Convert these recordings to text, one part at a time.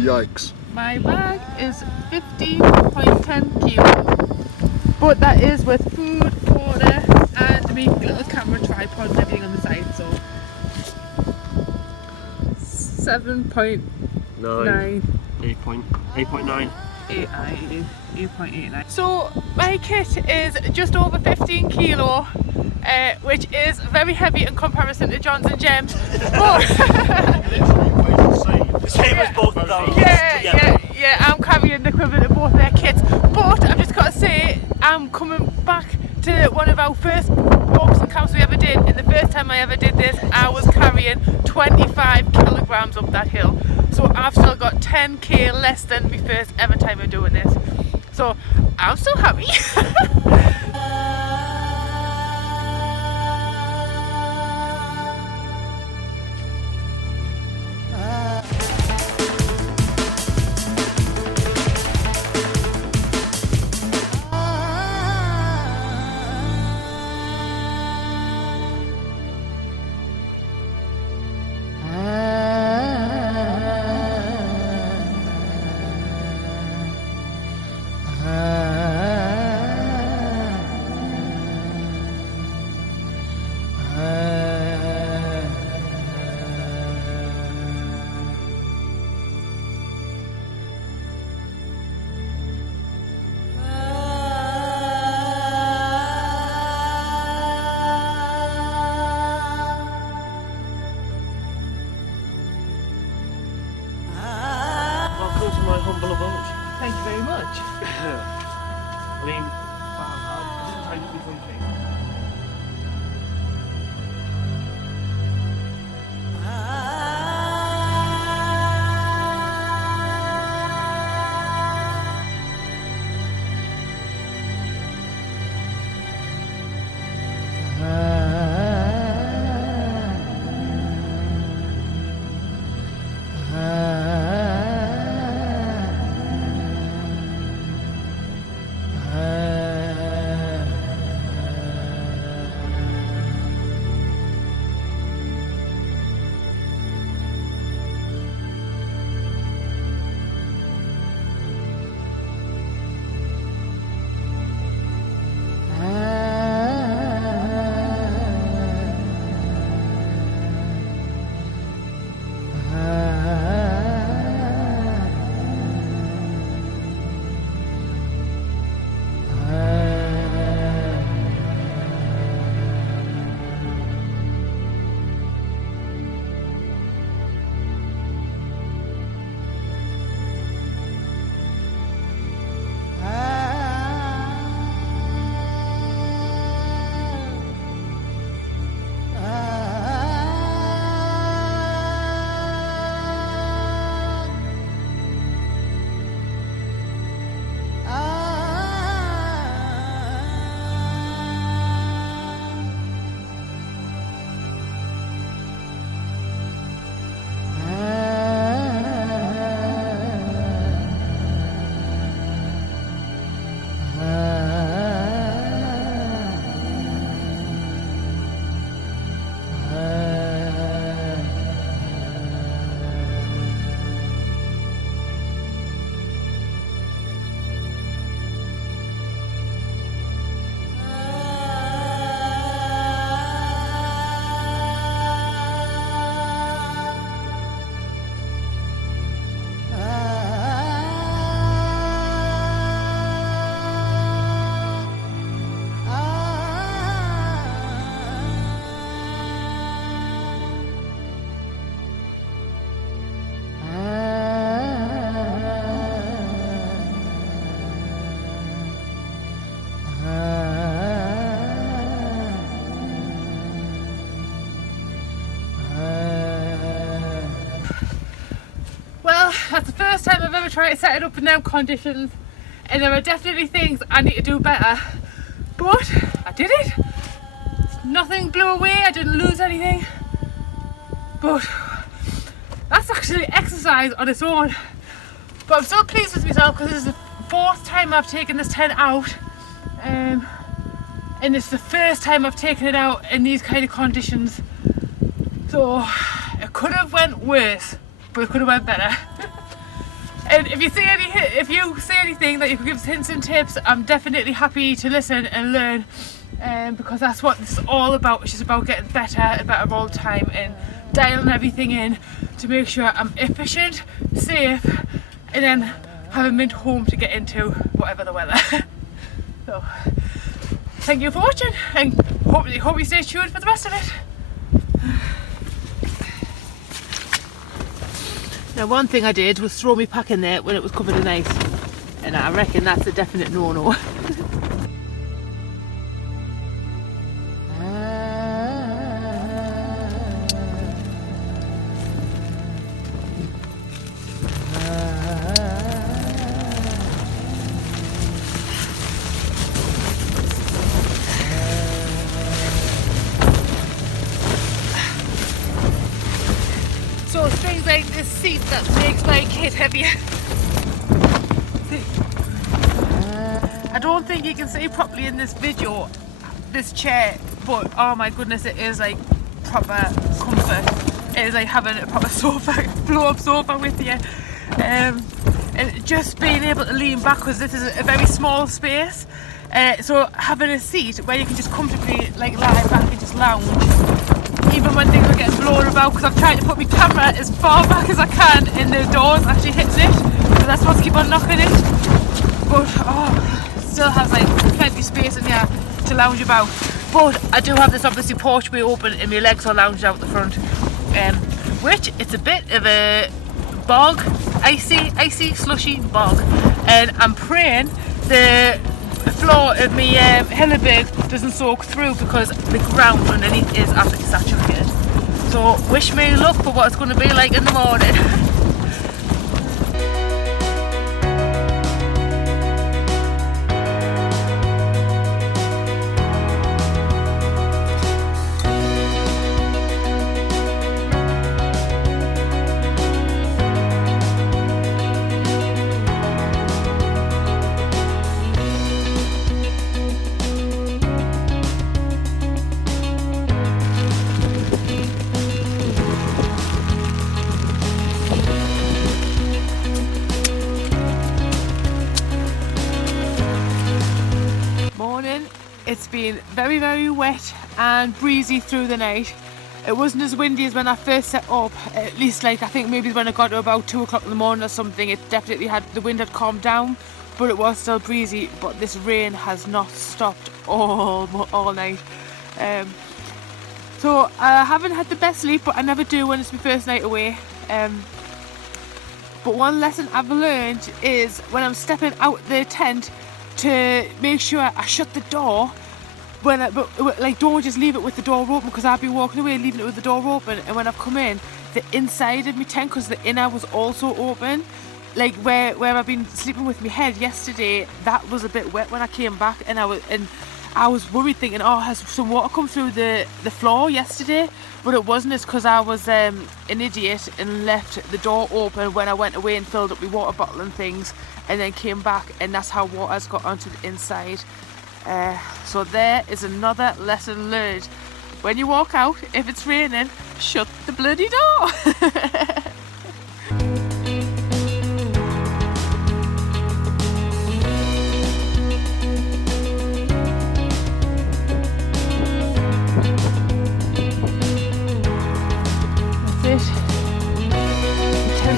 Yikes. My bag is 15.10 kilo, but that is with food, water, and my little camera tripod and everything on the side, so 7.9. 8.9. 8.89. So my kit is just over 15 kilo, which is very heavy in comparison to John's and Jem's. Same as both of those. Yeah, I'm carrying the equivalent of both their kits. But I've just got to say, I'm coming back to one of our first walks and camps we ever did. And the first time I ever did this, I was carrying 25 kilograms up that hill. So I've still got 10k less than my first ever time of doing this. So I'm so happy. Welcome to my humble abode. Thank you very much. I mean, wow, this is how you before you change. That's the first time I've ever tried to set it up in them conditions, and there are definitely things I need to do better, but I did it. Nothing blew away, I didn't lose anything, but that's actually exercise on its own. But I'm so pleased with myself because this is the fourth time I've taken this tent out, and it's the first time I've taken it out in these kind of conditions, so it could have went worse, but it could have went better. And if you see anything that you can give us hints and tips, I'm definitely happy to listen and learn, because that's what this is all about. It's just about getting better and better all the time and dialing everything in to make sure I'm efficient, safe, and then have a mint home to get into whatever the weather. So thank you for watching, and hope you stay tuned for the rest of it. Now, one thing I did was throw my pack in there when it was covered in ice, and I reckon that's a definite no-no. So it's things like this seat that makes my kit heavier. I don't think you can see properly in this video, this chair, but oh my goodness, it is like proper comfort. It is like having a proper sofa, blow-up sofa with you. And just being able to lean back, because this is a very small space. So having a seat where you can just comfortably like lie back and just lounge, even when things are getting blown about, because I've tried to put my camera as far back as I can and the door's actually hitting it, so that's supposed to keep on knocking it. But still has like plenty of space in here to lounge about. But I do have this obviously porchway open and my legs are lounged out the front, which it's a bit of a bog, icy slushy bog, and I'm praying the floor of my Hilleberg doesn't soak through, because the ground underneath is absolutely saturated. So wish me luck for what it's going to be like in the morning. It's been very, very wet and breezy through the night. It wasn't as windy as when I first set up, at least like I think maybe when I got to about 2 o'clock in the morning or something, it definitely had, the wind had calmed down, but it was still breezy. But this rain has not stopped all night. So I haven't had the best sleep, but I never do when it's my first night away. But one lesson I've learned is when I'm stepping out the tent, to make sure I shut the door but don't just leave it with the door open, because I've been walking away leaving it with the door open, and when I've come in, the inside of my tent, because the inner was also open, like where I've been sleeping with my head yesterday, that was a bit wet when I came back, and I was worried, thinking, oh, has some water come through the floor yesterday? But it wasn't. It's because I was an idiot and left the door open when I went away and filled up my water bottle and things, and then came back, and that's how water's got onto the inside. So there is another lesson learned. When you walk out, if it's raining, shut the bloody door.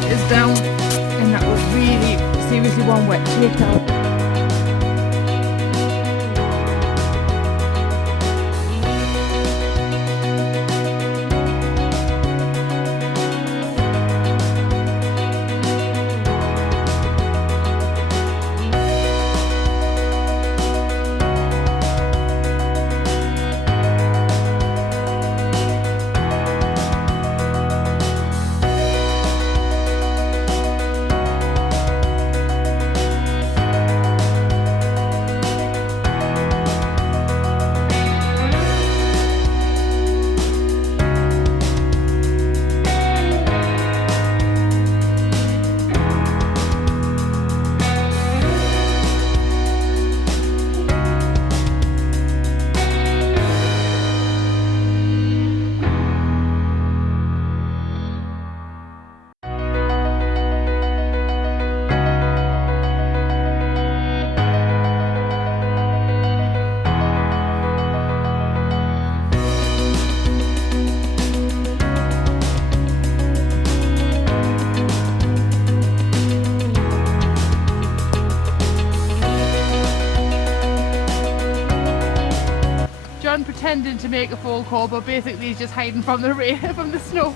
Is down, and that was really seriously one wet takeout. John pretending to make a phone call, but basically he's just hiding from the rain, from the snow.